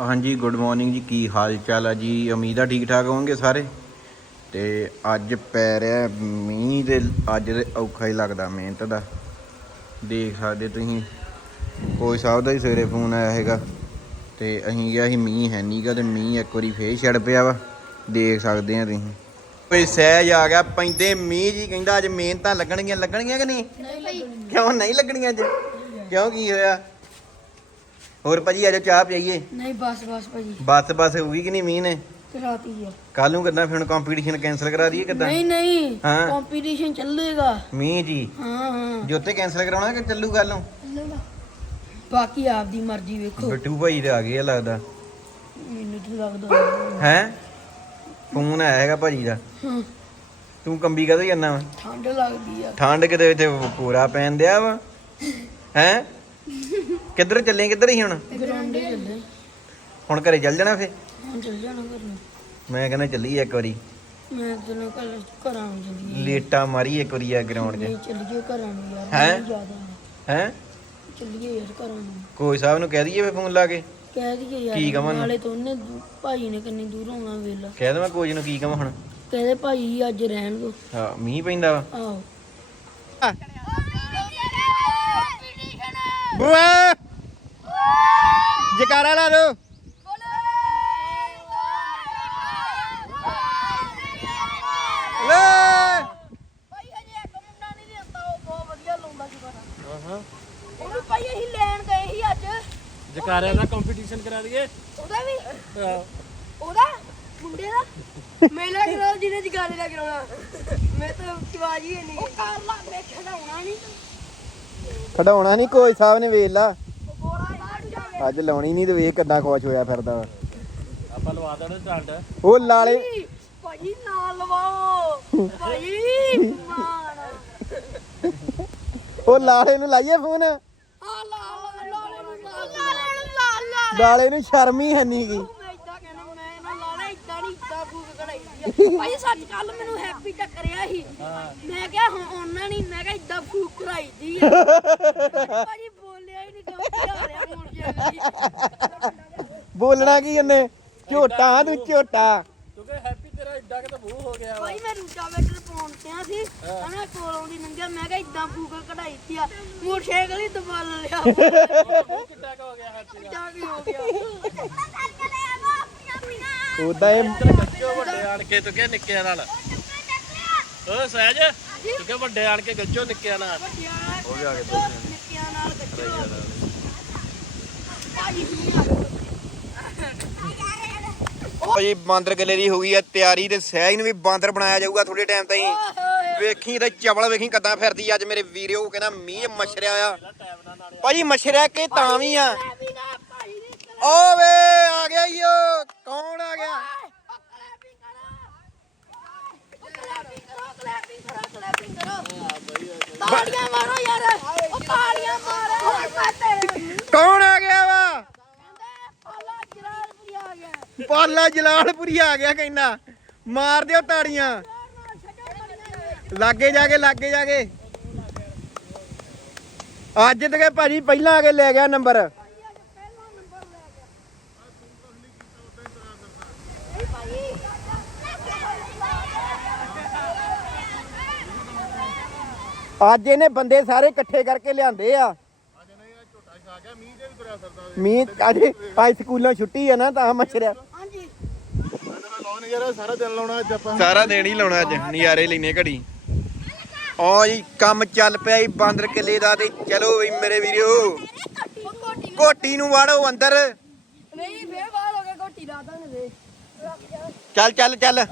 ਹਾਂਜੀ good morning ਜੀ। ਕੀ ਹਾਲ ਚਾਲ ਆ ਜੀ? ਉਮੀਦ ਆ ਠੀਕ ਠਾਕ ਹੋਵੋਗੇ ਸਾਰੇ? ਤੇ ਅੱਜ ਪੈ ਰਿਹਾ ਮੀਂਹ ਦੇ ਅੱਜ ਦੇ ਔਖਾ ਹੀ ਲੱਗਦਾ ਮਿਹਨਤ ਦਾ। ਦੇਖ ਸਕਦੇ ਤੁਸੀਂ ਕੋਈ ਸਾਹਿਬ ਦਾ ਹੀ ਸਵੇਰੇ ਫੋਨ ਆਇਆ ਹੈਗਾ। ਤੇ ਅਸੀਂ ਗਿਆ ਸੀ ਮੀਂਹ ਹੈ ਨਹੀਂਗਾ ਤੇ ਮੀਂਹ ਇੱਕ ਵਾਰੀ ਫੇਰ ਛੜ ਪਿਆ ਵਾ। ਦੇਖ ਸਕਦੇ ਆ ਤੁਸੀਂ। ਕੋਈ ਸਹਿਜ ਆ ਗਿਆ ਪੈਂਦੇ ਮੀਂਹ ਜੀ ਕਹਿੰਦਾ ਅੱਜ ਮਿਹਨਤਾਂ ਲੱਗਣਗੀਆਂ ਲੱਗਣਗੀਆਂ ਕਿ ਨਹੀਂ? ਕਿਉਂ ਨਹੀਂ ਲੱਗਣੀਆਂ ਅੱਜ? ਕਿਉਂ ਕੀ ਹੋਇਆ? ਹੋਰ ਭਾਜੀ ਆਜੋ ਚਾਹ ਪੀਈਏ। ਨਹੀਂ ਬਸ ਬਸ ਭਾਜੀ। ਬੱਸ ਬੱਸ ਹੋਊਗੀ ਕਿ ਨਹੀਂ ਮੀਂਹ ਨੇ? ਕਰਾਤੀ ਆ। ਕੱਲ ਨੂੰ ਕਿੱਦਾਂ ਫਿਰ ਕੰਪੀਟੀਸ਼ਨ ਕੈਨਸਲ ਕਰਾ ਦਈਏ ਕਿੱਦਾਂ? ਨਹੀਂ ਨਹੀਂ ਹਾਂ। ਕੰਪੀਟੀਸ਼ਨ ਚੱਲੇਗਾ। ਮੀਂਹ ਜੀ। ਹਾਂ ਹਾਂ। ਜੋਤੇ ਕੈਨਸਲ ਕਰਾਉਣਾ ਕਿ ਚੱਲੂ ਕੱਲ ਨੂੰ? ਬਾਕੀ ਆਪਦੀ ਮਰਜ਼ੀ ਵੇਖੋ। ਬਿੱਟੂ ਭਾਈ ਤੇ ਆ ਗਏ ਆ ਲੱਗਦਾ। ਮੈਨੂੰ ਤਾਂ ਲੱਗਦਾ ਹੈ? ਫੋਨ ਆਇਆ ਹੈਗਾ ਭਾਜੀ ਦਾ। ਹਾਂ। ਤੂੰ ਕੰਬੀ ਕਦੋਂ ਜਾਂਦਾ ਵਾ? ਠੰਡ ਲੱਗਦੀ ਆ। ਠੰਡ ਕਿਤੇ ਇੱਥੇ ਪੂਰਾ ਪੈਣ ਦਿਆ ਵਾ? ਹੈ? ਕਿੱਧਰ ਚੱਲੇ ਕਿੱਧਰ ਹੀ ਹੁਣ? ਗਰਾਉਂਡੇ ਚੱਲੇ ਹੁਣ ਘਰੇ ਚੱਲ ਜਾਣਾ ਫੇ ਹੁਣ ਚੱਲ ਜਾਣਾ ਘਰ। ਨੂੰ ਮੈਂ ਕਹਿੰਦਾ ਚੱਲੀ ਇੱਕ ਵਾਰੀ। ਮੈਂ ਤੈਨੂੰ ਕੱਲ ਘਰਾਂ ਨੂੰ ਚੱਲੀਏ ਲੇਟਾ ਮਾਰੀ ਇੱਕ ਵਾਰੀ ਆ ਗਰਾਊਂਡ 'ਚ। ਨਹੀਂ ਚੱਲੀਏ ਘਰਾਂ ਨੂੰ ਯਾਰ ਹੈਂ? ਬਹੁਤ ਜ਼ਿਆਦਾ ਹੈ? ਚੱਲੀਏ ਯਾਰ ਘਰਾਂ ਨੂੰ। ਕੋਈ ਸਾਹਿਬ ਨੂੰ ਕਹਿ ਦਈਏ ਫੇ ਫੋਨ ਲਾ ਕੇ। ਕਹਿ ਦਈਏ ਕੀ ਯਾਰ ਕਵਾਂ? ਨਾਲੇ ਤੋਂ ਉਹਨੇ ਦੂ- ਭਾਈ ਨੇ ਕਿੰਨੀ ਦੂਰ ਆਉਣਾ ਵੇਲਾ। ਕਹਿ ਦਵਾਂ ਕੋਈ ਨੂੰ ਕੀ ਕਵਾਂ ਹੁਣ? ਕਹਿੰਦੇ ਭਾਈ ਅੱਜ ਰਹਿਣ ਦੋ। ਹਾਂ ਮੀਂਹ ਪੈਂਦਾ ਵਾ। ਆਹੋ ਬੁਆ ਜਕਾਰਾ ਲਾ ਦੋ ਲੈ ਭਾਈ ਹਜੇ ਇੱਕ ਮੁੰਡਾ ਨਹੀਂ ਦਿੱਤਾ ਉਹ ਬਹੁਤ ਵਧੀਆ ਲਾਉਂਦਾ ਸੀ ਪਰ ਉਹਨੂੰ ਭਾਈ ਅਸੀਂ ਲੈਣ ਗਏ ਸੀ ਅੱਜ। ਜਕਾਰਿਆਂ ਦਾ ਕੰਪੀਟੀਸ਼ਨ ਕਰਾ ਦਈਏ। ਉਹਦਾ ਵੀ? ਉਹਦਾ? ਮੁੰਡੇ ਦਾ? ਮੇਲਾ ਕਰਾਓ ਜਿਹਨੇ ਜਗਾਰੇ ਦਾ ਕਰਾਉਣਾ ਮੈਂ ਤਾਂ ਚਵਾਜੀ ਨਹੀਂ। ਉਹ ਕਰ ਲਾ ਮੈਂ ਖੜਾਉਣਾ ਨਹੀਂ। ਖਡਾਉਣਾ ਨਹੀਂ ਕੋਈ ਸਾਹਿਬ ਨੇ ਵੇਖ ਲਾ। ਅੱਜ ਲਾਉਣੀ ਨਹੀਂ ਤੇ ਵੇਖ ਕਿੱਦਾਂ ਖੁਸ਼ ਹੋਇਆ ਫਿਰਦਾ ਵਾ। ਆਪਾਂ ਲਵਾ ਦੇਣਾ ਡੰਡ ਉਹ ਲਾਲੇ ਭਾਜੀ ਨਾ ਲਵਾਓ। ਭਾਈ ਉਹ ਲਾਲੇ ਨੂੰ ਲਾਈਏ ਫੋਨ। ਆ ਲਾ ਲਾ ਲਾ ਲਾ ਲਾ ਲਾਲੇ ਨੂੰ ਸ਼ਰਮ ਹੀ ਹੈ ਨੀ ਗੀ ਮੈਂ ਇਦਾਂ ਕਹਿਣਾ ਮੈਂ ਨਾ ਲਾਣਾ ਇਦਾਂ ਨਹੀਂ ਇਦਾਂ ਫੂਕ ਕਢਾਈ ਦੀ ਆ ਭਾਈ ਸੱਚ ਕੱਲ ਮੈਨੂੰ ਹੈਪੀ ਟੱਕਰਿਆ ਸੀ। ਮੈਂ ਕਿਹਾ ਹੁਣ ਉਹਨਾਂ ਨਹੀਂ ਮੈਂ ਕਿਹਾ ਇਦਾਂ ਫੂਕ ਕਢਾਈ ਦੀ ਆ। ਭਾਜੀ ਬੋਲਿਆ ਹੀ ਨਹੀਂ ਕੰਮ ਆ ਰਿਹਾ ਮੁੜ ਕੇ ਬੋਲਣਾ ਕੀ ਇਹਨੇ? ਝੋਟਾ ਤੂੰ ਝੋਟਾ। ਕਿਉਂਕਿ ਹੈਪੀ ਤੇਰਾ ਏਡਾ ਕਿ ਤਾਂ ਮੂੰਹ ਹੋ ਗਿਆ ਭਾਈ ਮੈਂ ਰੂਟਾ ਵੇਟਰ ਪਾਉਣ ਪਿਆ ਸੀ ਹਨਾ ਕੋਲੋਂ ਦੀ ਨੰਗਿਆ ਮੈਂ ਕਿਹਾ ਇਦਾਂ ਫੂਕ ਕਢਾਈ ਦੀ ਆ। ਮੋਟਰਸਾਈਕਲ ਹੀ ਦਬਾ ਲਿਆ ਮੂੰਹ ਕਿੱਡਾ ਕੁ ਹੋ ਗਿਆ ਹੈਪੀ ਇਦਾਂ ਕੀ ਹੋ ਗਿਆ। ਉਦਾਂ ਇਹ ਗੱਜੋ ਵੱਡੇ ਆਣ ਕੇ ਤੂੰ ਕਿ ਨਿੱਕਿਆਂ ਨਾਲ? ਓ ਸਹਿਜ ਤੂੰ ਕਿ ਵੱਡੇ ਆਣ ਕੇ ਗੱਜੋ ਨਿੱਕਿਆਂ ਨਾਲ? ਉਹ ਵੀ ਆ ਗਏ ਨਿੱਕਿਆਂ ਨਾਲ ਭਾਜੀ ਬਾਂਦਰ ਗੱਲੇ ਦੀ ਹੋ ਗਈ ਆ ਤਿਆਰੀ ਤੇ ਸਹਿਜ ਨੂੰ ਵੀ ਬਾਂਦਰ ਬਣਾਇਆ ਜਾਊਗਾ ਥੋੜੇ ਟਾਈਮ ਤਾਈਂ। ਵੇਖੀ ਤੇ ਚਵਲ ਵੇਖੀ ਕਿੱਦਾਂ ਫਿਰਦੀ ਅੱਜ ਮੇਰੇ ਵੀਡੀਓ ਕਹਿੰਦਾ ਮੀਂਹ ਮਛਰਿਆ ਆ ਭਾਜੀ ਮਛਰਿਆ ਕਿ ਤਾਂ ਵੀ ਆ? ਓ ਵੇ ਆ ਗਿਆ ਈ ਓ ਕੌਣ ਆ ਗਿਆ? ਤਾੜੀਆਂ ਮਾਰੋ ਯਾਰ। ਉਹ ਤਾੜੀਆਂ ਮਾਰੋ। ਮੈਂ ਤੇਰੇ ਕੌਣ ਆ ਗਿਆ ਵਾ? ਪਾਲਾ ਜਲਾਲਪੁਰੀ ਆ ਗਿਆ। ਪਾਲਾ ਜਲਾਲਪੁਰੀ ਆ ਗਿਆ ਕਹਿੰਦਾ। ਮਾਰ ਦਿਓ ਤਾੜੀਆਂ। ਲਾਗੇ ਜਾ ਕੇ ਲਾਗੇ ਜਾ ਕੇ। ਅੱਜ ਤੇ ਭਾਜੀ ਪਹਿਲਾਂ ਆ ਕੇ ਲੈ ਗਿਆ ਨੰਬਰ। ਅੱਜ ਇਹਨੇ ਬੰਦੇ ਸਾਰੇ ਇਕੱਠੇ ਕਰਕੇ ਲਿਆਂਦੇ ਆ। ਮੀਂਹ ਅੱਜ ਅੱਜ ਸਕੂਲਾਂ ਛੁੱਟੀ ਆ ਨਾ ਤਾਂ ਮਛਰਿਆ ਹਾਂਜੀ। ਸਾਰਾ ਦਿਨ ਹੀ ਲਾਉਣਾ ਅੱਜ ਨਜ਼ਾਰੇ ਲੈਨੇ ਘੜੀ। ਆ ਜੀ ਕੰਮ ਚੱਲ ਪਿਆ ਜੀ ਬਾਂਦਰ ਕਿੱਲੇ ਦਾ ਤੇ ਚਲੋ ਵੀ ਮੇਰੇ ਵੀਰੋ। ਕੋਟੀ ਨੂੰ ਵਾੜੋ ਅੰਦਰ। ਨਹੀਂ ਫੇਰ ਬਾਹਰ ਹੋ ਗਿਆ ਘੋਟੀ ਲਾ ਦਾਂਗੇ ਚੱਲ ਚੱਲ ਚੱਲ।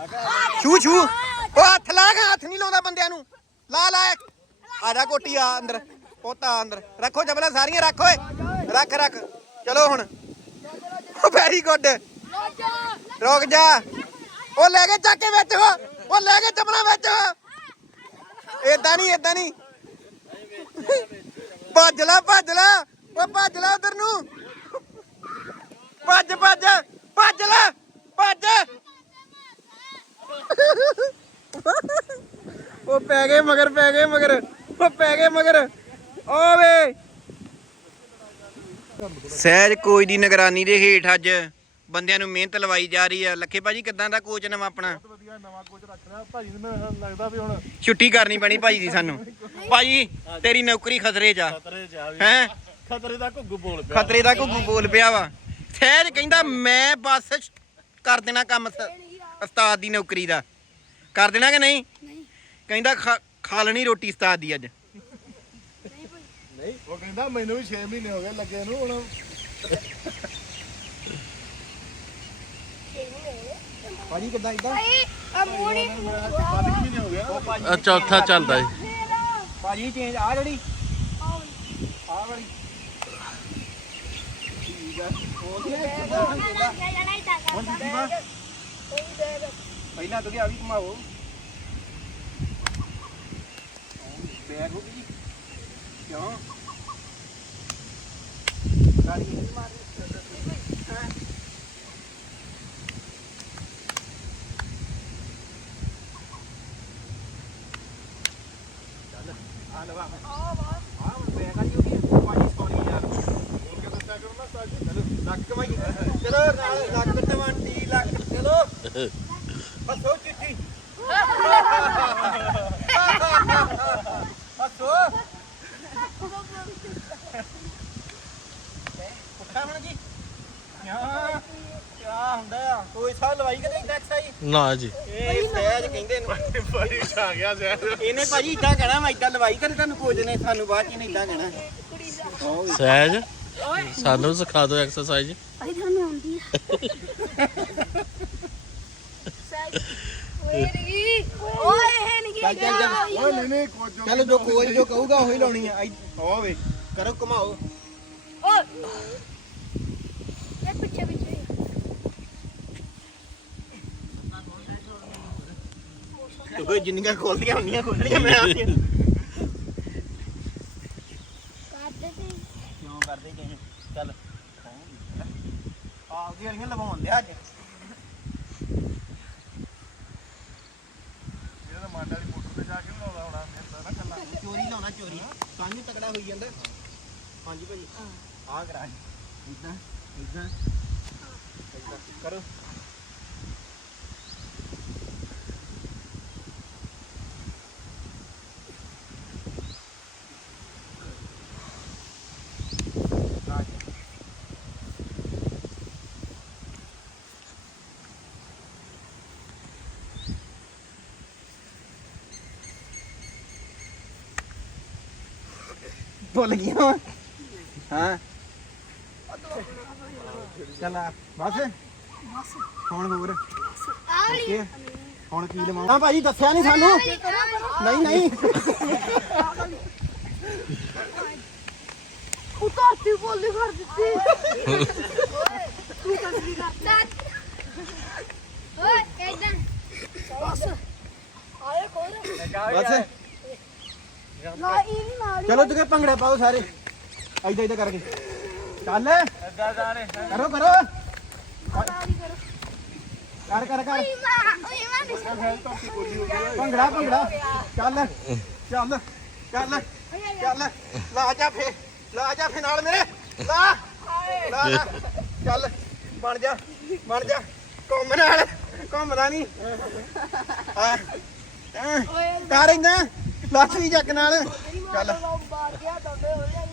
ਛੂ ਛੂ। ਉਹ ਹੱਥ ਲਾ ਕੇ ਹੱਥ ਨਹੀਂ ਲਾਉਂਦਾ ਬੰਦਿਆਂ ਨੂੰ। ਲਾ ਲਾ ਆ ਜਾ ਕੋਟੀ ਆ ਅੰਦਰ, ਪੋਤਾ ਅੰਦਰ। ਰੱਖੋ ਜਬਲਾ, ਸਾਰੀਆਂ ਰੱਖ ਓਏ। ਰੱਖ ਰੱਖ। ਚਲੋ ਹੁਣ। ਵੈਰੀ ਗੁੱਡ ਰੁਕ ਜਾ। ਉਹ ਲੈ ਕੇ ਚੱਕ ਕੇ ਵਿੱਚ ਹੋ। ਉਹ ਲੈ ਕੇ ਚਪਲਾ ਵਿੱਚ ਹੋ। ਏਦਾਂ ਨਹੀਂ ਏਦਾਂ ਨਹੀਂ। ਭੱਜ ਲੈ ਭੱਜ ਲੈ। ਉਹ ਭੱਜ ਲੈ ਉਧਰ ਨੂੰ। ਭੱਜ ਭੱਜ। ਭੱਜ ਲੈ। ਭੱਜ। ਉਹ ਪੈ ਗਏ ਮਗਰ, ਪੈ ਗਏ ਮਗਰ। ਉਹ ਪੈ ਗਏ ਮਗਰ। ਓਵੇ ਸਹਿਜ ਕੋਚ ਦੀ ਨਿਗਰਾਨੀ ਦੇ ਹੇਠ ਅੱਜ ਬੰਦਿਆਂ ਨੂੰ ਮਿਹਨਤ ਲਵਾਈ ਜਾ ਰਹੀ ਆ। ਲੱਖੇ ਭਾਜੀ ਕਿਦਾਂ ਦਾ ਕੋਚ ਨਵਾਂ ਆਪਣਾ? ਵਧੀਆ ਨਵਾਂ ਕੋਚ ਰੱਖ ਰਿਹਾ ਭਾਜੀ ਨੂੰ ਮੈਨੂੰ ਲੱਗਦਾ ਵੀ ਹੁਣ ਛੁੱਟੀ ਕਰਨੀ ਪੈਣੀ ਭਾਜੀ ਦੀ ਸਾਨੂੰ। ਭਾਜੀ ਤੇਰੀ ਨੌਕਰੀ ਖਤਰੇ 'ਚ ਆ। ਖਤਰੇ ਚ ਆ ਵੀ। ਹੈ? ਖਤਰੇ ਦਾ ਘੁੱਗੂ ਬੋਲ ਪਿਆ। ਖਤਰੇ ਦਾ ਘੁੱਗੂ ਬੋਲ ਪਿਆ ਵਾ। ਸਹਿਜ ਕਹਿੰਦਾ ਮੈਂ ਬਸ ਕਰ ਦੇਣਾ ਕੰਮ ਉਸਤਾਦ ਦੀ ਨੌਕਰੀ ਦਾ। ਕਰ ਦੇਣਾ ਕਿ ਨਹੀਂ? ਨਹੀਂ। ਕਹਿੰਦਾ ਖਾ- ਲੈਣੀ ਰੋਟੀ ਉਸਤਾਦ ਦੀ ਅੱਜ। ਨਹੀਂ ਉਹ ਕਹਿੰਦਾ ਮੈਨੂੰ ਵੀ 6 ਮਹੀਨੇ ਹੋ ਗਏ ਲੱਗੇ ਨੂੰ ਹੁਣ। ਭਾਜੀ ਕਿਦਾਂ ਇਦਾਂ? ਭਾਈ ਆ ਮੋੜੀ ਪੰਜ ਕੁ ਮਹੀਨੇ ਹੋ ਗਏ। ਨਾ ਆ ਚੌਥਾ ਚੱਲਦਾ ਏ। ਭਾਜੀ ਚੇਂਜ ਆ ਜਿਹੜੀ? ਆ ਵਾਲੀ। ਦੂਜੀ ਵਾ ਪਹਿਲਾਂ। ਤੁਸੀਂ ਆ ਵੀ ਘੁਮਾਓ। ਬੈਗ ਹੋ ਗਈ ਕਿਉਂ? ਗਾੜੀ ਨਹੀਂ ਮਾਰਨੀ ਹੈਂ? ਚੱਲ ਆ ਲਵਾ ਆ ਹੁਣ ਬੈਗ ਆ ਜੀ ਹੋ ਗਈ ਭਾਜੀ ਸੌਰੀ ਯਾਰ। ਹੋਰ ਕਿਤੇ ਦੱਸਿਆ ਕਰੋ ਨਾ ਸਾਜੀ। ਚਲੋ ਲੱਕ ਭਾਈ ਚਲੋ ਨਾਲ ਲੱਕ ਤਵੰਟੀ ਲੱਕ ਚਲੋ ਹੱਸੋ ਚਿੱਠੀ ਹੱਸੋ ਉੱਠਾ ਮਣ ਜੀ ਯਾ ਕਿਆ ਹੁੰਦਾ ਆ ਕੋਈ ਸਾਲ ਲਵਾਈ ਕਦੇ ਇਦਾਂ ਐਕਸਾਈ ਨਾ ਜੀ। ਇਹ ਸਹਿਜ ਕਹਿੰਦੇ ਨੂੰ। ਬੜੀ ਛਾ ਗਿਆ ਜ਼ਹਿਰ ਇਹਨੇ ਭਾਜੀ ਇਦਾਂ ਕਹਿਣਾ ਮੈਂ ਇਦਾਂ ਲਵਾਈ ਕਦੇ ਤੁਹਾਨੂੰ ਕੋਚ ਨੇ ਸਾਨੂੰ ਬਾਅਦ ਚ ਇਹਨੇ ਇਦਾਂ ਕਹਿਣਾ। ਸਹਿਜ ਸਾਨੂੰ ਸਿਖਾ ਦਿਓ ਐਕਸਰਸਾਈਜ਼ ਭਾਈ ਤੁਹਾਨੂੰ ਆਉਂਦੀ ਆ। ਓਏ ਨਹੀਂ ਓਏ ਹੈ ਨਹੀਂ ਚੱਲ, ਚੱਲ, ਚੱਲ। ਓਏ ਨਹੀਂ ਨਹੀਂ ਕੋਚ ਜੋ ਚਲੋ ਜੋ ਕੋਚ ਜੋ ਕਹੂਗਾ ਉਹੀ ਲਾਉਣੀ ਆ। ਹੋਵੇ ਕਰੋ ਘੁਮਾਓ। ਓਏ ਇਹ ਪਿੱਛੇ ਪਿੱਛੇ ਤੂੰ ਕੋਈ ਜਿੰਨੀਆਂ ਖੋਲਦੀਆਂ ਹੁੰਦੀਆਂ ਖੋਲਦੀਆਂ ਮੈਂ ਆਪਦੀਆਂ ਕਰਦੇ ਤੇ ਕਿਉਂ ਕਰਦੇ ਕਹੀਂ? ਚੱਲ। ਆਪਦੀ ਵਾਲੀਆਂ ਲਵਾਉਣ ਦੇ ਅੱਜ। ਇਹਦਾ ਮੰਡ ਵਾਲੀ ਮੋਟਰ ਤੇ ਜਾ ਕੇ ਲਾਉਂਦਾ ਹੋਣਾ ਮੈਂ ਨਾ ਕੱਲਾ। ਚੋਰੀ ਲਾਉਣਾ ਚੋਰੀ। ਤਾਂ ਹੀ ਤਕੜਾ ਹੋਈ ਜਾਂਦਾ? ਹਾਂਜੀ ਭਾਜੀ। ਆ ਕਰਾਂ ਇਦਾਂ ਇਦਾਂ। ਇਦਾਂ ਕਰੋ। ਭੁੱਲ ਗਿਆ ਵਾਂ। ਹਾਂ। ਚੱਲ ਆ, ਬਸ। ਹੁਣ ਹੋਰ? ਓਕੇ। ਹੁਣ ਕੀ ਲਵਾਂ? ਹਾਂ ਭਾਜੀ ਦੱਸਿਆ ਨਹੀਂ ਸਾਨੂੰ। ਨਹੀਂ ਨਹੀਂ। ਉਤਾਰਤੀ ਬੋਲੀ ਕਰ ਦਿੱਤੀ। ਤੂੰ ਕੰਦੀ ਕਰਦਾ ਓਏ ਕਿਦਾਂ ਬਸ। ਆਏ ਕੋਰ ਬਸ। ਨਾ ਇਹ ਨਹੀਂ ਨਾਲ ਚਲੋ ਤੁਸੀਂ ਭੰਗੜਾ ਪਾਓ ਸਾਰੇ। ਐਦਾਂ ਐਦਾਂ ਕਰਕੇ। ਚੱਲ। ਕਰੋ ਕਰੋ। ਕਰ ਕਰ ਕਰ। ਓਏ ਮਾਂ ਓਏ ਮਾਂ ਨਹੀਂ ਭੰਗੜਾ ਭੰਗੜਾ। ਚੱਲ। ਚੱਲ। ਚੱਲ। ਚੱਲ। ਲਾ ਜਾ ਫੇ। ਲਾ ਜਾ ਫੇ ਨਾਲ ਮੇਰੇ। ਲਾ। ਲਾ। ਲਾ ਚੱਲ। ਬਣ ਜਾ। ਬਣ ਜਾ। ਘੁੰਮ ਨਾਲ। ਘੁੰਮਦਾ ਨਹੀਂ ਆ ਕਰ ਇੰਨਾ। ਲੱਤ ਵੀ ਚੱਕ ਨਾਲ। ਚੱਲ। ਬਾਹਰ ਗਿਆ ਡੱਬੇ ਹੋ ਗਿਆ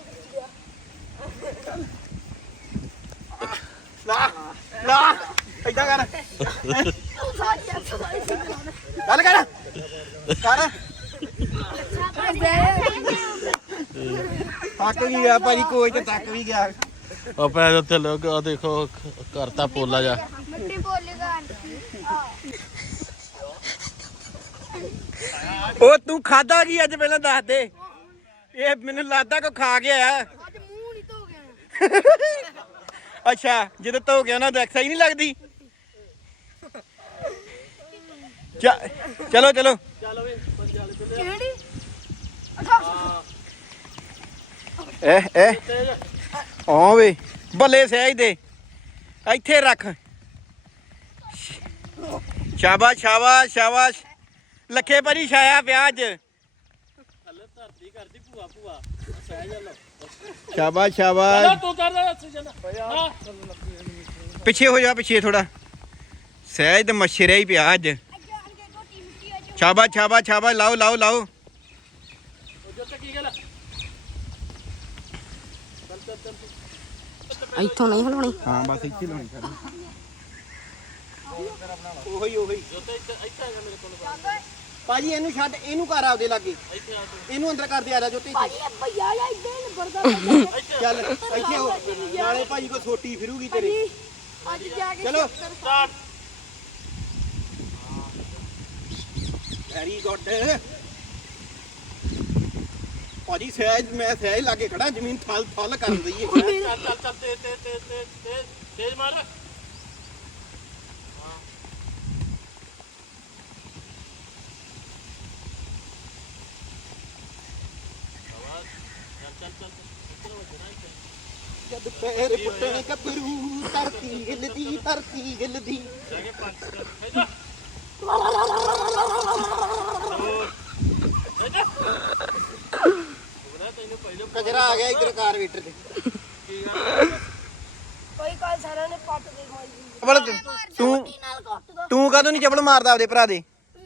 ਲਾ ਲਾ ਏਦਾਂ ਕਰ। ਚੱਲ ਕਰ। ਕਰ। ਥੱਕ ਵੀ ਗਿਆ ਭਾਜੀ ਕੋਚ ਤੇ ਥੱਕ ਵੀ ਗਿਆ। ਉਹ ਪੈ ਉੱਤੇ ਲੋਕ ਆ ਦੇਖੋ ਕਰਤਾ ਪੋਲਾ ਜਾ ਮਿੱਟੀ ਬੋਲੇਗਾ ਉਹ ਤੂੰ ਖਾਦਾ ਕੀ ਅੱਜ ਪਹਿਲਾਂ ਦੱਸ ਦੇ। ਇਹ ਮੈਨੂੰ ਲੱਗਦਾ ਕੋ ਖਾ ਗਿਆ ਆ ਅੱਜ ਮੂੰਹ ਨਹੀਂ ਧੋ ਗਿਆ ਅੱਛਾ ਜਦੋਂ ਧੋ ਗਿਆ ਉਹਨਾਂ ਦਾ ਐਕਸਾਈਜ਼ ਨਹੀਂ ਲੱਗਦੀ। ਚਲੋ ਚਲੋ। ਕਿਹੜੀ? ਐ ਐ। ਆ ਵੇ ਬੱਲੇ ਸਹਿਜ ਦੇ। ਇੱਥੇ ਰੱਖ। ਸ਼ਾਬਾਸ਼ ਸ਼ਾਬਾਸ਼ ਸ਼ਾਬਾਸ਼। ਲੱਖੇ ਭਾਜੀ ਛਾਇਆ ਪਿਆ ਅੱਜ ਥੱਲੇ ਧਰਤੀ ਕਰਦੀ ਭੂਆ ਭੂਆ। ਸਹਿਜ ਲੋ ਸ਼ਾਬਾਸ਼ ਚਲੋ ਸ਼ਾਬਾਸ਼ ਤੂੰ ਕਰ ਦੇ ਅੱਛੀ ਜਨਾ ਹਾਂ। ਪਿੱਛੇ ਹੋ ਜਾ ਪਿੱਛੇ ਥੋੜਾ ਸਹਿਜ ਤੇ ਮੱਛਰਿਆ ਹੀ ਪਿਆ ਅੱਜ। ਸ਼ਾਬਾਸ਼ ਸ਼ਾਬਾਸ਼ ਸ਼ਾਬਾਸ਼ ਲਾਓ ਲਾਓ ਲਾਓ। ਉਹ ਜੋਤੇ ਕੀ ਗੱਲ ਆ? ਚੱਲ ਚੱਲ ਚੱਲ। ਇੱਥੋਂ ਨਹੀਂ ਹਲਵਣੀ ਹਾਂ ਬਸ ਇੱਥੇ ਲਾਉਣੀ ਉਹੀ ਉਹੀ। ਜੋਤੇ ਇੱਥੇ ਇੱਥੇ ਆ ਜਾ ਮੇਰੇ ਕੋਲ। ਭਾਜੀ ਇਹਨੂੰ ਛੱਡ ਇਹਨੂੰ ਕਰ ਆਪਦੇ ਲਾਗੇ। ਆ ਇਹਨੂੰ ਅੰਦਰ ਕਰ ਦੇ ਆ ਜਾ ਜੋਤੀ ਭਾਜੀ ਇਹ ਭਈਆ ਜਾਂ ਇੱਦਾਂ ਹੀ ਨਿਬੜਦਾ ਚੱਲ ਇੱਥੇ ਹੋ ਨਾਲੇ ਭਾਜੀ ਕੋ ਛੋਟੀ ਫਿਰੂਗੀ ਤੇਰੇ। ਅੱਜ ਜਾ ਕੇ ਚਲੋ। ਸਟਾਰਟ ਵੈਰੀ ਗੁੱਡ ਭਾਜੀ ਸਹਿਜ ਮੈਂ ਸਹਿਜ ਲਾਗੇ ਖੜਾ ਜ਼ਮੀਨ ਥਲ ਥਲ ਕਰ ਦਈ ਹੈ ਚੱਲ ਚੱਲ ਚੱਲ ਤੇ ਤੇ ਤੇ ਤੇ ਤੇ ਤੇਜ਼ ਮਾਰ। ਪੈਰ ਪੁੱਟੇ ਕਬਰੂ ਧਰਤੀ ਹਿਲਦੀ ਧਰਤੀ ਹਿਲਦੀ। ਜਾ ਕੇ ਪੰਜ ਜਾ ਬਣਾ ਤੈਨੂੰ ਪਹਿਲੇ ਕਜਰਾ ਆ ਗਿਆ ਇਧਰ ਕਾਰਵੇਟਰ ਤੇ। ਕੋਈ ਕੱਲ ਸਾਰਿਆਂ ਨੇ ਪੱਟ ਦੇ ਮਾਰੀ ਚਪਲ ਤੂੰ ਛੋਟੀ ਨਾਲ ਕੱਟਦਾ ਤੂੰ ਕਦੋਂ ਨਹੀਂ ਚਪਲ ਮਾਰਦਾ ਆਪਦੇ ਭਰਾ ਦੇ?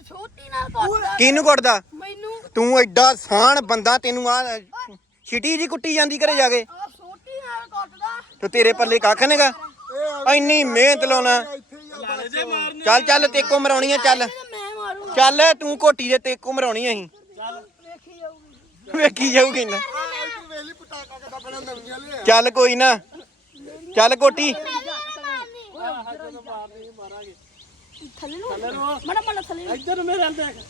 ਛੋਟੀ ਨਾਲ ਕੱਟਦਾ ਕਿਹਨੂੰ ਕੁੱਟਦਾ? ਮੈਨੂੰ ਤੂੰ ਐਡਾ ਸਾਣ ਬੰਦਾ ਤੈਨੂੰ ਆ ਛਿਟੀ ਜੀ ਕੁੱਟੀ ਜਾਂਦੀ ਘਰੇ ਜਾ ਕੇ। ਤੇ ਤੇਰੇ ਪੱਲੇ ਕੱਖ ਨੇਗਾ ਇੰਨੀ ਮਿਹਨਤ ਲਾਉਣਾ। ਚੱਲ ਚੱਲ ਤੇਕੋ ਮਰਾਉਣੀ ਆ ਚੱਲ। ਤੇ ਚੱਲ ਤੂੰ ਕੋਟੀ ਦੇ ਤੇਕੋ ਮਰਾਉਣੀ ਅਸੀਂ। ਵੇਖੀ ਜਾਊਗੀ ਵੇਖੀ ਜਾਊਗੀ ਨਾ। ਚੱਲ ਕੋਈ ਨਾ। ਚੱਲ ਕੋਟੀ ਥੱਲੇ ਨੂੰ ਮੜਾ ਮੜਾ ਥੱਲੇ ਨੂੰ ਇੱਧਰ ਮੇਰੇ ਹੱਲ ਦੇਖ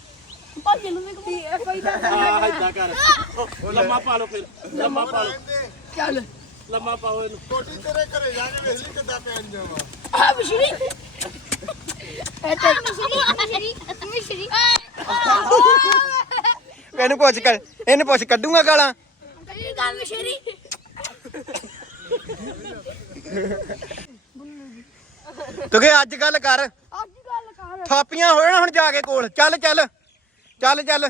ਭਾਜੀ ਨੂੰ ਵੀ ਕੋਈ ਇਹ ਕੋਈ ਦਾ ਹਾਂ ਇਦਾਂ ਕਰ। ਉਹ ਲੰਮਾ ਪਾ ਲਓ ਫਿਰ। ਲੰਮਾ ਪਾ ਲਓ। ਚੱਲ। ਲੰਮਾ ਪਾਓ ਇਹਨੂੰ। ਕੋਟੀ ਤੇਰੇ ਘਰੇ ਜਾ ਕੇ ਵੇਖ ਲਈ ਕਿੱਦਾਂ ਪੈਣ ਜਾਵਾ ਆ। ਬਿਸ਼ਰੀ ਇਹ ਤੇ ਮਿਸ਼ਰੀ ਮਿਸ਼ਰੀ ਇਹਨੂੰ ਪੁੱਛ ਕਰ ਇਹਨੂੰ ਪੁੱਛ ਕੱਢੂਗਾ ਗਾਲਾਂ? ਕੱਲੀ ਗੱਲ ਬਿਸ਼ਰੀ ਤੂੰ ਕਿ ਅੱਜ ਗੱਲ ਕਰ। ਅੱਜ ਗੱਲ ਕਰ। ਥਾਪੀਆਂ ਹੋਣ ਹੁਣ ਜਾ ਕੇ ਕੋਲ। ਚੱਲ ਚੱਲ। ਚੱਲ ਚੱਲ।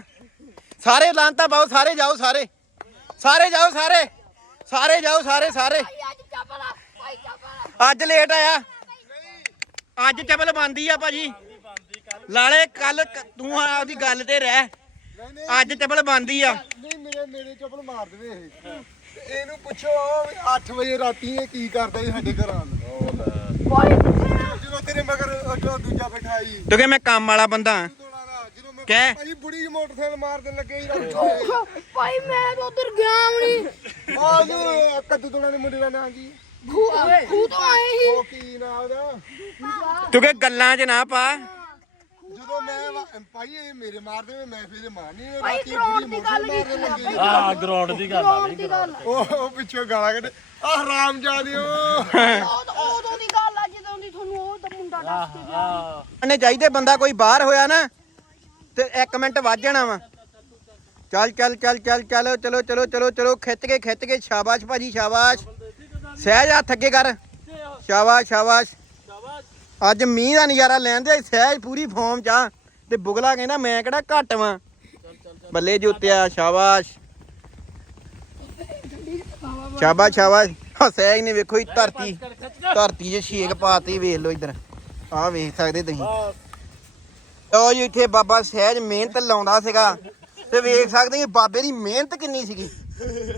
ਸਾਰੇ ਲਾਂਤਾ ਬਾਓ ਸਾਰੇ ਜਾਓ ਸਾਰੇ। ਸਾਰੇ ਜਾਓ ਸਾਰੇ। ਸਾਰੇ ਜਾਓ ਸਾਰੇ ਸਾਰੇ। ਅੱਜ ਚਾਪਲਾ ਭਾਈ ਚਾਪਲਾ ਅੱਜ ਲੇਟ ਆਇਆ। ਅੱਜ ਚਪਲ ਬੰਦੀ ਆ ਭਾਜੀ। ਲਾਲੇ ਕੱਲ ਤੂੰ ਆਪਦੀ ਗੱਲ ਤੇ ਰਹਿ। ਅੱਜ ਚਪਲ ਬੰਦੀ ਆ। ਨਹੀਂ ਮੇਰੇ ਮੇਰੇ ਚਪਲ ਮਾਰ ਦੇਵੇ ਇਹ। ਇਹਨੂੰ ਪੁੱਛੋ 8 ਵਜੇ ਰਾਤੀ ਇਹ ਕੀ ਕਰਦਾ ਸੀ ਸਾਡੇ ਘਰਾਂ ਨੂੰ? ਜਦੋਂ ਤੇਰੇ ਮਗਰ ਦੂਜਾ ਬਿਠਾਈ। ਤੂੰ ਕਿ ਮੈਂ ਕੰਮ ਵਾਲਾ ਬੰਦਾ। ਹਾਂ। ਕਹਿ। ਭਾਈ ਬੁੜੀ ਮੋਟਰਸਾਈਕਲ ਮਾਰਨ ਲੱਗੇ ਹੀ ਰਾਤੀ ਭਾਈ ਮੈਂ ਤਾਂ ਉਧਰ ਗਿਆ ਵੀ ਆ ਜੋ ਕੱਦੂ ਦੋਲਾਂ ਦੇ ਮੁੰਡੇ ਦਾ ਨਾਂ ਕੀ? ਖੂ ਤੋਂ ਆਏ ਸੀ। ਉਹ ਕੀ ਨਾਂ ਉਹਦਾ? ਤੂੰ ਕਿ ਗੱਲਾਂ 'ਚ ਨਾ ਪਾ। ਜਦੋਂ ਮੈਂ ਵਾ- ਭਾਈ ਇਹ ਮੇਰੇ ਮਾਰ ਦੇਵੇ ਮੈਂ ਫਿਰ ਮਾਰਨੀ ਇਹ ਭਾਈ ਰਾਤੀ ਗਰਾਊਂਡ ਬੁੜੀ ਦੀ ਗੱਲ ਮੋਟਰਸਾਈਕਲ ਮਾਰਨ ਕੀਤੀ ਲੱਗੀ। ਆਹ ਗਰਾਊਂਡ ਦੀ ਗੱਲ ਆ ਗਰਾਊਂਡ ਦੀ ਗੱਲ ਉਹ ਉਹ ਪਿੱਛੋਂ ਗਾਲਾਂ ਕੱਢ ਆ ਹਰਾਮ ਜਾਦਿਓ। ਉਹ ਤਾਂ ਉਦੋਂ ਦੀ ਗੱਲ ਆ ਜਦੋਂ ਦੀ ਤੁਹਾਨੂੰ ਉਹ ਤਾਂ ਮੁੰਡਾ ਦੱਸ ਕੇ ਗਿਆ ਉਹਨੇ ਚਾਹੀਦੇ ਬੰਦਾ ਕੋਈ ਬਾਹਰ ਹੋਇਆ ਨਾ। ਤੇ 1 ਮਿੰਟ ਵੱਜ ਜਾਣਾ ਵਾ। ਚੱਲ ਚੱਲ ਚੱਲ ਚੱਲ, ਚਲੋ ਚਲੋ ਚਲੋ ਚਲੋ ਚਲੋ, ਖਿੱਚ ਕੇ ਖਿੱਚ ਕੇ, ਸ਼ਾਬਾਸ਼ ਭਾਜੀ, ਸ਼ਾਬਾਸ਼। ਸਹਿਜ ਹੱਥ ਅੱਗੇ ਕਰ। ਸ਼ਾਬਾਸ਼ ਸ਼ਾਬਾਸ਼। ਅੱਜ ਮੀਂਹ ਦਾ ਨਜ਼ਾਰਾ ਲੈਣ ਦੇ, ਸਹਿਜ ਪੂਰੀ ਫਾਰਮ ਚ ਆ। ਤੇ ਬੁਗਲਾ ਕਹਿੰਦਾ, ਮੈਂ ਕਿਹੜਾ ਘੱਟ ਵਾਂ। ਬੱਲੇ ਜੁੱਤਿਆ, ਸ਼ਾਬਾਸ਼। ਸ਼ਾਬਾਸ਼ ਸ਼ਾਬਾਸ਼। ਸਹਿਜ ਨੇ ਵੇਖੋ ਹੀ ਧਰਤੀ ਧਰਤੀ 'ਚ ਛੇਕ ਪਾਤੀ, ਵੇਖ ਲਓ ਇੱਧਰ। ਆਹ ਵੇਖ ਸਕਦੇ ਤੁਸੀਂ। ਉਹ ਜੀ ਇੱਥੇ ਬਾਬਾ ਸਹਿਜ ਮਿਹਨਤ ਲਾਉਂਦਾ ਸੀਗਾ। ਤੇ ਵੇਖ ਸਕਦੇ ਜੀ ਬਾਬੇ ਦੀ ਮਿਹਨਤ ਕਿੰਨੀ ਸੀਗੀ।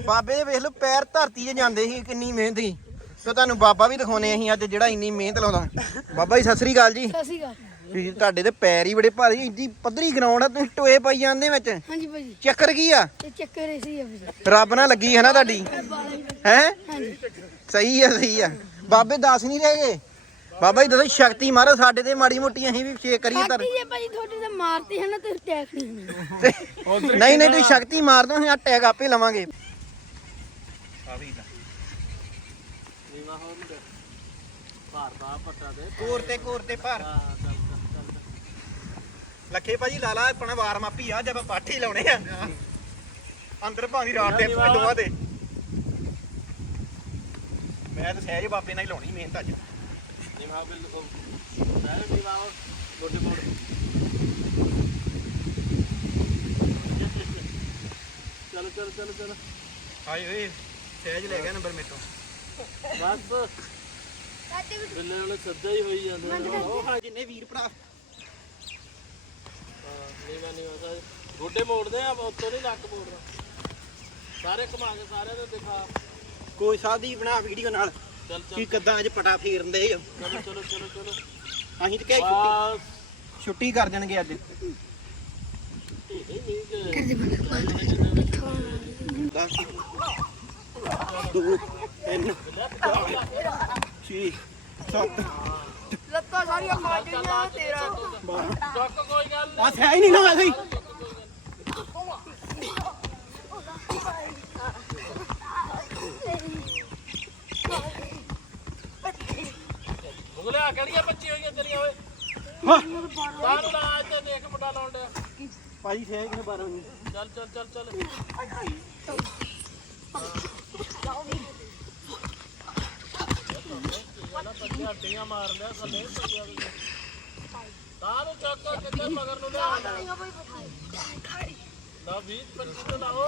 ਬਾਬੇ ਦੇ ਵੇਖ ਲਓ ਪੈਰ ਧਰਤੀ 'ਚ ਜਾਂਦੇ ਸੀ ਕਿੰਨੀ ਮਿਹਨਤ ਸੀ। ਤੇ ਤੁਹਾਨੂੰ ਬਾਬਾ ਵੀ ਦਿਖਾਉਣੇ ਅਸੀਂ ਅੱਜ ਜਿਹੜਾ ਇੰਨੀ ਮਿਹਨਤ ਲਾਉਂਦਾ। ਬਾਬਾ ਜੀ ਸਤਿ ਸ੍ਰੀ ਅਕਾਲ ਜੀ। ਸਸੀ ਗੱਲ ਤੁਸੀਂ ਤੁਹਾਡੇ ਤੇ ਪੈਰ ਹੀ ਬੜੇ ਭਾਰੀ ਇੰਨੀ ਪੱਧਰੀ ਗਰਾਊਂਡ ਆ ਤੁਸੀਂ ਟੋਏ ਪਾਈ ਜਾਂਦੇ ਵਿੱਚ। ਹਾਂਜੀ ਭਾਜੀ। ਚੱਕਰ ਕੀ ਆ? ਇਹ ਚੱਕਰ ਹੀ ਸੀ ਆ ਭਾਜੀ। ਰੱਬ ਨਾਲ ਲੱਗੀ ਹੈ ਨਾ ਤੁਹਾਡੀ? ਹੈ ਹਾਂਜੀ। ਸਹੀ ਆ ਸਹੀ ਆ। ਬਾਬੇ ਦੱਸ ਨਹੀਂ ਰਹੇਗੇ ਬਾਬਾ ਜੀ ਦੱਸੋ ਸ਼ਕਤੀ ਮਾਰੋ ਸਾਡੇ ਤੇ ਮਾੜੀ ਮੋਟੀ ਅਸੀਂ ਵੀ ਛੇ ਕਰੀਏ ਤਾਂ ਸਾਡੀ ਜੇ ਭਾਜੀ ਤੁਹਾਡੀ ਤੇ ਮਾਰਤੀ ਹੈ ਨਾ ਤੇ ਅਟੈਕ ਨਹੀਂ ਨਹੀਂ ਨਹੀਂ ਤੁਸੀਂ ਸ਼ਕਤੀ ਮਾਰ ਦੋ ਅਸੀਂ ਅਟੈਕ ਆਪੇ ਲਵਾਂਗੇ। ਕੋਰ ਤੇ ਕੋਰ ਤੇ ਭਾਰ। ਲੱਖੇ ਭਾਜੀ ਲਾਲਾ ਆਪਣਾ ਵਾਰ ਮਾਪੀ ਆ ਜਦ ਪਾਠੀ ਲਾਉਣੇ ਆ। ਅੰਦਰ ਭਾਂਦੀ ਰਾਤ ਦੇ ਦੋਵਾਂ ਦੇ। ਮੈਂ ਤਾਂ ਸਹਿਜ ਬਾਬੇ ਨਾਲ ਹੀ ਲਾਉਣੀ ਮਿਹਨਤ ਅੱਜ। ਸਾਰੇ ਗੋਡੇ ਮੋੜ ਚਲ ਚਲ ਚਲ ਚਲ। ਹਾਏ ਓਏ ਸਹਿਜ ਲੈ ਗਿਆ ਨੰਬਰ ਮੇਟੋ ਬਸ। ਬਿੱਲੇ ਵਾਲੇ ਸੱਜਾ ਹੀ ਹੋਈ ਜਾਂਦੇ ਨੇ। ਉਹ ਹਾਂ ਜਿੰਨੇ ਵੀਰ ਭਰਾ। ਨੀਵਾ ਨੀਵਾ ਸਾਰੇ ਗੋਡੇ ਮੋੜਦੇ ਆ ਉੱਤੋਂ ਨਹੀਂ ਲੱਕ ਮੋੜਦਾ ਸਾਰੇ ਘੁਮਾ ਕੇ ਸਾਰਿਆਂ ਨੂੰ ਦਿਖਾ। ਕੋਈ ਸਾਦੀ ਬਣਾ ਵੀਡੀਓ ਨਾਲ। ਕੀ ਕਿੱਦਾਂ ਅੱਜ ਪਟਾ ਫੇਰਦੇ ਆ ਚਲੋ ਚਲੋ ਚਲੋ ਚਲੋ। ਅਸੀਂ ਤੇ ਕਿਹਾ ਸੀ ਛੁੱਟੀ ਬਸ। ਛੁੱਟੀ ਕਰ ਦੇਣਗੇ ਅੱਜ। ਨਹੀਂ ਨਹੀਂ ਦਸ ਦੋ ਤਿੰਨ ਛੇ ਸੱਤ। ਲੱਤਾਂ ਸਾਰੀਆਂ ਖਾ ਗਈਆਂ ਤੇਰਾ। ਚੱਕ ਕੋਈ ਗੱਲ ਆ ਸਹਿਜ ਨਹੀਂ ਨਾ ਵੈਸੇ ਹੀ। ਮੁਗਲੇ ਆ ਕਿਹੜੀਆਂ ਬੱਚੀ ਹੋਈਆਂ ਤੇਰੀਆਂ ਓਏ? ਹਾਂ। ਬਾਹਰ ਲਾ ਤੇ ਦੇਖ ਮੁੰਡਾ ਲਾਉਣ ਡਿਆ। ਭਾਈ ਸਹਿਜ ਨੇ ਬਾਰਾਂ ਨੂੰ ਚੱਲ ਚੱਲ ਚੱਲ ਚੱਲ। ਹੱਡੀਆਂ ਮਾਰ ਲਿਆ ਥੱਲੇ ਪਈਆ ਵੀ ਤਾਂ ਨੂੰ ਚੱਕ ਕੇ ਕਿੱਥੇ ਮਗਰ ਨੂੰ ਲਿਆ? ਨਾ 20 25 ਤੋਂ ਲਾਓ।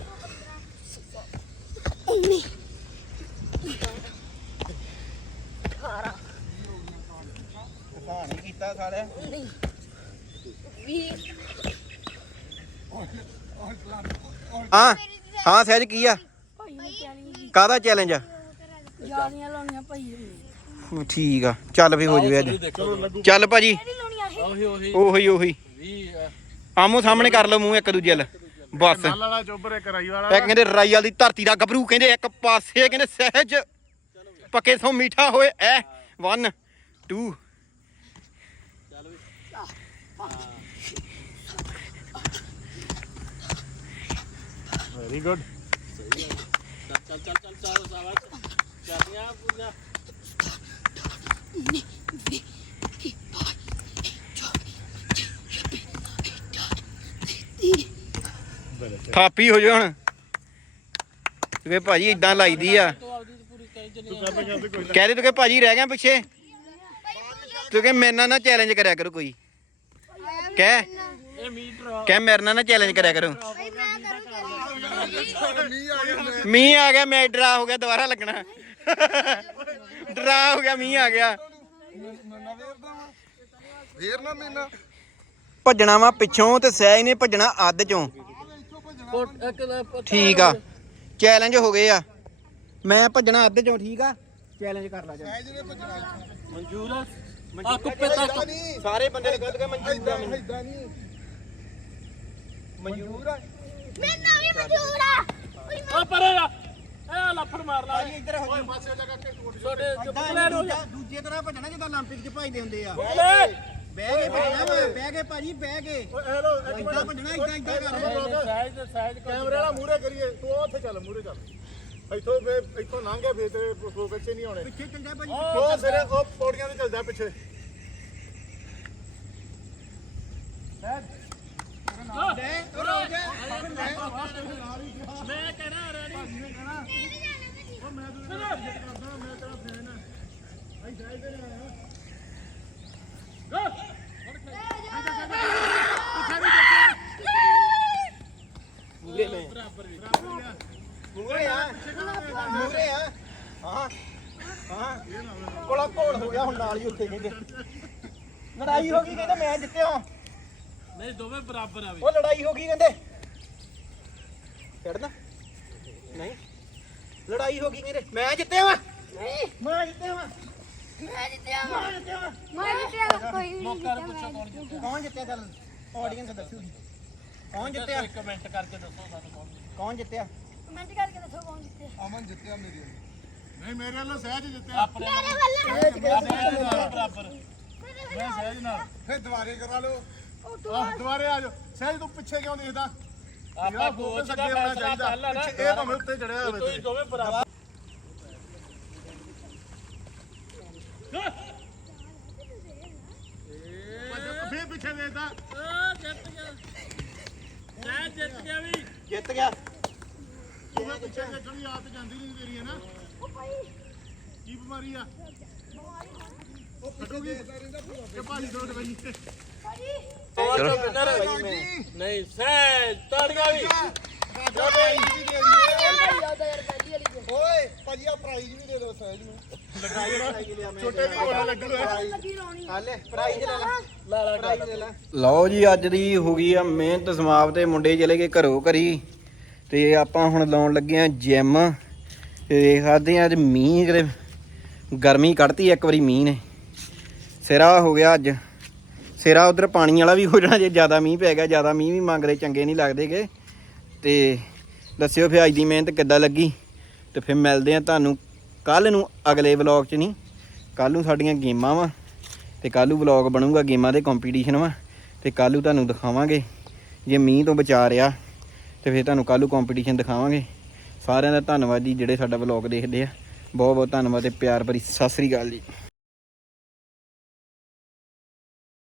ਹਾਂ ਹਾਂ ਸਹਿਜ ਕੀ ਆ? ਭਾਈ ਨੇ ਕਹਿਣੀ ਕਾਹਦਾ ਚੈਲੰਜ ਆ? ਜਾਲੀਆਂ ਲਾਉਣੀਆਂ ਭਾਈ। ਠੀਕ ਆ ਚੱਲ ਵੀ ਹੋ ਜਵੇ ਅੱਜ। ਚੱਲ ਭਾਜੀ। ਉਹੀ ਉਹੀ। ਉਹੀ ਉਹੀ 20 ਆਮੋ ਸਾਹਮਣੇ ਕਰ ਲਓ ਮੂੰਹ ਇੱਕ ਦੂਜੇ ਵੱਲ। ਬਸ। ਵਾਲਾ ਚੋਬਰ ਇੱਕ ਰਾਈ ਵਾਲਾ ਇੱਕ ਕਹਿੰਦੇ ਰਾਈਵਾਲ ਦੀ ਧਰਤੀ ਦਾ ਗੱਭਰੂ ਕਹਿੰਦੇ ਇੱਕ ਪਾਸੇ ਕਹਿੰਦੇ ਸਹਿਜ। ਪੱਕੇ ਤੋਂ ਮਿੱਠਾ ਹੋਏ ਐ। 1 2 ਵੈਰੀ ਗੁੱਡ ਚੱਲ ਚੱਲ ਚੱਲ ਚੱਲ ਸਾਵਾਸ ਚੱਲੀਆਂ ਪੂਰੀਆਂ ਥਾਪੀ ਹੋ ਜਾ ਹੁਣ। ਵੇ ਭਾਜੀ ਇਦਾਂ ਲਾਈਦੀ ਆ। ਕਹਿ ਦੇ ਤੂੰ ਕਿ ਭਾਜੀ ਰਹਿ ਗਿਆ ਪਿੱਛੇ। ਤੂੰ ਕਿ ਮੇਰੇ ਨਾਲ ਨਾ ਚੈਲੰਜ ਕਰਿਆ ਕਰੋ ਕੋਈ। ਕਹਿ। ਕਹਿ ਮੇਰੇ ਨਾਲ ਨਾ ਚੈਲੰਜ ਕਰਿਆ ਕਰੋ। ਮੀਂਹ ਆ ਗਿਆ ਮੈਂ ਡਰਾ ਹੋ ਗਿਆ ਦੁਬਾਰਾ ਲੱਗਣਾ ਡਰਾ ਹੋ ਗਿਆ ਮੀਂਹ ਆ ਗਿਆ ਫੇਰ ਨਾ ਮੈਨਾਂ ਭੱਜਣਾ ਵਾ ਪਿੱਛੋਂ ਤੇ ਸਹਿਜ ਨੇ ਭੱਜਣਾ ਅੱਧ ਚੋਂ ਠੀਕ ਆ ਚੈਲੰਜ ਹੋ ਗਏ ਆ ਮੈਂ ਭੱਜਣਾ ਅੱਧ ਚੋਂ ਠੀਕ ਆ ਚੈਲੰਜ ਕਰ ਲਾ ਭੱਜਣਾ ਮਨਜ਼ੂਰ ਆ ਕੁੱਪੇ ਤੱਕ ਸਾਰੇ ਬੰਦੇ ਨੇ ਗਲਤ ਕਰ ਆ ਮਨਜ਼ੂਰ ਆ ਮੈਨੂੰ ਵੀ ਮਨਜ਼ੂਰ ਆ ਓ ਪਰੇ ਆ ਇਹ ਲੱਫੜ ਮਾਰ ਲਾ ਭਾਜੀ ਇੱਧਰ ਹੋ ਜੀ ਛੋਟੇ ਏਦਾਂ ਦੂਜਾ- ਦੂਜੇ ਤਰ੍ਹਾਂ ਭੱਜਣਾ ਜਿੱਦਾਂ 올림픽 'ਚ ਭੱਜਦੇ ਹੁੰਦੇ ਆ ਬੁਗਲੇ ਬਹਿ ਕੇ ਭੱਜਣਾ ਵਾ ਬਹਿ ਕੇ ਭਾਜੀ ਬਹਿ ਕੇ ਹੈਲੋ ਇਦਾਂ ਭੱਜਣਾ ਇਦਾਂ ਇਦਾਂ ਕਰ ਸਾਈਜ਼ ਤੇ ਸਾਈਜ਼ ਕੈਮਰੇ ਵਾਲਾ ਮੂਹਰੇ ਕਰੀਏ ਤੂੰ ਉੱਥੇ ਚੱਲ ਮੂਹਰੇ ਚੱਲ ਇੱਥੋਂ ਫੇ ਇੱਥੋਂ ਲੰਘੇ ਫੇ ਤੇ ਫੋਕਸ 'ਚ ਨਹੀਂ ਆਉਣੇ ਪਿੱਛੇ ਚੰਗਾ ਭਾਜੀ ਉਹ ਸਿਰੇ ਉਹ ਪੌੜੀਆਂ ਤੇ ਚੱਲਦਾ ਪਿੱਛੇ ਮੈਂ ਕਹਿਣਾ ਰੈਡੀ? ਮੂਰੇ ਮੈਂ। ਮੂਰੇ ਆ। ਮੂਰੇ ਆ। ਹਾਂ। ਹਾਂ। ਕੋਲਾ ਕੋਲ ਹੋ ਗਿਆ ਹੁਣ ਨਾਲ ਹੀ ਉੱਥੇ ਕਹਿੰਦੇ। ਲੜਾਈ ਹੋ ਗਈ ਕਹਿੰਦੇ ਮੈਂ ਜਿੱਤਿਆ। ਨਹੀਂ ਦੋਵੇਂ ਬਰਾਬਰ ਆ ਵੀ। ਉਹ ਲੜਾਈ ਹੋ ਗਈ ਕਹਿੰਦੇ। ਛੱਡਣਾ ਨਹੀਂ। ਲੜਾਈ ਹੋ ਗਈ ਕਹਿੰਦੇ ਮੈਂ ਜਿੱਤਿਆ ਵਾ। ਨਹੀਂ। ਮੈਂ ਜਿੱਤਿਆ ਵਾ। ਮੈਂ ਜਿੱਤਿਆ ਵਾ। ਮੈਂ ਜਿੱਤਿਆ ਵਾ। ਮੈਂ ਜਿੱਤਿਆ ਕੋਈ ਵੀ ਮੌਕਾ ਪੁੱਛੋ ਕੌਣ ਜਿੱਤਿਆ। ਕੌਣ ਜਿੱਤਿਆ ਚੱਲ ਆਡੀਅנס ਦੱਸੂਗੀ ਕੌਣ ਜਿੱਤਿਆ? ਕਮੈਂਟ ਕਰਕੇ ਦੱਸੋ ਸਾਨੂੰ ਕੌਣ ਕੌਣ ਜਿੱਤਿਆ? ਕਮੈਂਟ ਕਰਕੇ ਦੱਸੋ ਕੌਣ ਜਿੱਤਿਆ। ਅਮਨ ਜਿੱਤਿਆ ਮੇਰੇ। ਨਹੀਂ ਮੇਰੇ ਵੱਲੋਂ ਸਹਿਜ ਜਿੱਤਿਆ। ਆਪਣੇ ਬਰਾਬਰ। ਮੈਂ ਸਹਿਜ ਨਾਲ। ਫੇਰ ਦੁਬਾਰੇ ਕਰਾ ਲਓ। ਆਹ ਦੁਬਾਰੇ ਆ ਜਾਓ। ਸਹਿਜ ਤੂੰ ਪਿੱਛੇ ਕਿਉਂ ਦੇਖਦਾ ਆਪਾਂ ਕੋਚ ਦਾ ਫੈਸਲਾ ਚੱਲ ਆ ਨਾ ਇਹ ਭਾਵੇਂ ਉੱਤੇ ਚੜਿਆ ਹੋਵੇ ਤੁਸੀਂ ਦੋਵੇਂ ਭਰਾਵਾ। ਫੇਰ ਪਿੱਛੇ ਦੇਦਾ ਓ ਜਿੱਤ ਗਿਆ। ਮੈਂ ਜਿੱਤ ਗਿਆ ਵੀ। ਜਿੱਤ ਗਿਆ। ਦੋਵੇਂ ਪਿੱਛੇ ਦੇਖਣੀ ਆਤ ਜਾਂਦੀ ਨਹੀਂ ਮੇਰੀ ਹੈ ਨਾ? ਓ ਭਾਈ ਕੀ ਬਿਮਾਰੀ ਆ। ਉਹ ਕੱਢੋਗੇ? ਤੇ ਭਾਜੀ ਦੋ ਰੁਪਏ ਭਾਜੀ। ਚਲੋ। ਨਹੀਂ ਸਹਿਜ ਤਾੜੀਆਂ ਵੀ। ਓਏ ਭਾਜੀ ਆ ਪ੍ਰਾਈਜ਼ ਵੀ ਦੇ ਦਿਓ ਸਹਿਜ ਨੂੰ। ਛੋਟੇ ਵੀ ਹੋਣਾ ਲੱਗੂਗਾ ਲੱਗੀ ਰੋਣੀ ਲਓ ਜੀ ਅੱਜ ਦੀ ਹੋ ਗਈ ਆ ਮਿਹਨਤ ਸਮਾਪਤ। ਤੇ ਮੁੰਡੇ ਚਲੇ ਗਏ ਘਰੋਂ ਘਰੀ। ਤੇ ਆਪਾਂ ਹੁਣ ਲਾਉਣ ਲੱਗੇ ਆ ਜਿਮ ਤੇ ਦੇਖਦੇ ਆ ਅੱਜ ਮੀਂਹ ਕਿਤੇ ਗਰਮੀ ਕੱਢਤੀ ਇੱਕ ਵਾਰੀ ਮੀਂਹ ਨੇ। ਸਿਰਾ ਹੋ ਗਿਆ ਅੱਜ। ਸਿਰਾ ਉਧਰ ਪਾਣੀ ਵਾਲਾ ਵੀ ਹੋ ਜਾਣਾ, ਜੇ ਜ਼ਿਆਦਾ ਮੀਂਹ ਪੈ ਗਿਆ, ਜ਼ਿਆਦਾ ਮੀਂਹ ਵੀ ਮੰਗਦੇ, ਚੰਗੇ ਨਹੀਂ ਲੱਗਦੇਗੇ ਤੇ ਦੱਸਿਓ ਫਿਰ ਅੱਜ ਦੀ ਮਿਹਨਤ ਕਿੱਦਾਂ ਲੱਗੀ? ਤੇ ਫਿਰ ਮਿਲਦੇ ਆ ਤੁਹਾਨੂੰ ਕੱਲ ਨੂੰ ਅਗਲੇ ਵਲੌਗ 'ਚ ਨਹੀਂ ਕੱਲ ਨੂੰ ਸਾਡੀਆਂ ਗੇਮਾਂ ਵਾ। ਤੇ ਕੱਲ ਨੂੰ ਵਲੌਗ ਬਣੂਗਾ ਗੇਮਾਂ ਦੇ ਕੰਪੀਟੀਸ਼ਨ ਵਾ। ਤੇ ਕੱਲ ਨੂੰ ਤੁਹਾਨੂੰ ਦਿਖਾਵਾਂਗੇ, ਜੇ ਮੀਂਹ ਤੋਂ ਬਚਾ ਰਿਆ ਤੇ ਫਿਰ ਤੁਹਾਨੂੰ ਕੱਲ ਨੂੰ ਕੰਪੀਟੀਸ਼ਨ ਦਿਖਾਵਾਂਗੇ। ਸਾਰਿਆਂ ਦਾ ਧੰਨਵਾਦ ਜੀ, ਜਿਹੜੇ ਸਾਡਾ ਵਲੌਗ ਦੇਖਦੇ ਆ। ਬਹੁਤ ਬਹੁਤ ਧੰਨਵਾਦ ਤੇ ਪਿਆਰ ਭਰੀ ਸਤਿ ਸ੍ਰੀ ਅਕਾਲ ਜੀ।